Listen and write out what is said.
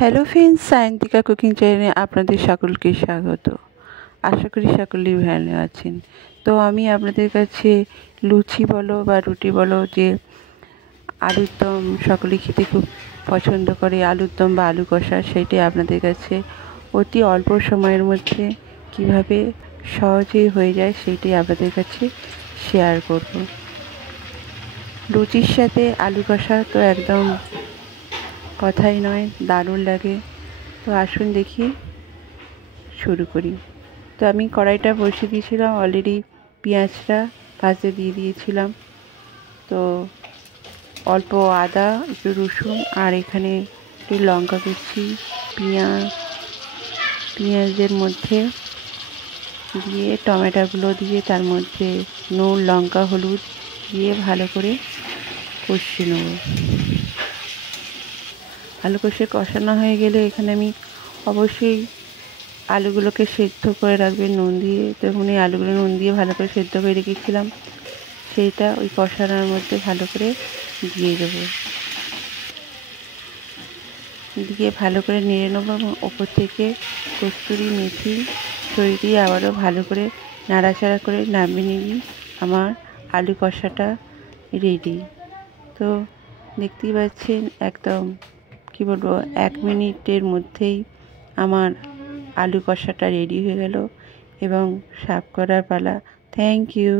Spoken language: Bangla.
হ্যালো ফ্রেন্ডস, সায়ন্তিকা কুকিং চ্যানেলে আপনাদের সকলকে স্বাগত। আশা করি সকলেই ভালো আছেন। তো আমি আপনাদের কাছে লুচি বলো বা রুটি বলো, যে আলুর দম সকলে খেতে খুব পছন্দ করে, আলুর দম বা আলু কষা, সেইটাই আপনাদের কাছে অতি অল্প সময়ের মধ্যে কিভাবে সহজেই হয়ে যায় সেইটাই আপনাদের কাছে শেয়ার করব। লুচির সাথে আলু কষা তো একদম কথাই নয়, দারুণ লাগে। তো আসুন দেখি, শুরু করি। তো আমি কড়াইটা বসিয়ে দিয়েছিলাম, অলরেডি পেঁয়াজটা ভাজতে দিয়ে দিয়েছিলাম। তো অল্প আদা, একটু রসুন, আর এখানে একটু লঙ্কা কুচি, পেঁয়াজের মধ্যে দিয়ে টমেটোগুলো দিয়ে তার মধ্যে নুন, লঙ্কা, হলুদ দিয়ে ভালো করে কষিয়ে নেব। ভালো করে কষানো হয়ে গেলে এখানে আমি অবশ্যই আলুগুলোকে সেদ্ধ করে রাখবেন নুন দিয়ে। তখন এই আলুগুলো নুন দিয়ে ভালো করে সেদ্ধ করে রেখেছিলাম, সেইটা ওই কষানোর মধ্যে ভালো করে দিয়ে দেবো। দিয়ে ভালো করে নেড়ে নেবো এবং ওপর থেকে কস্তুরি মেথি ছড়িয়ে দিয়ে আবারও ভালো করে নাড়াচাড়া করে নামিয়ে নিবি। আমার আলু কষাটা রেডি। তো দেখতেই পাচ্ছেন, একদম কী বলবো, 1 মিনিটের মধ্যেই আমার আলু কষাটা রেডি হয়ে গেল এবং সার্ভ করার পালা। Thank you.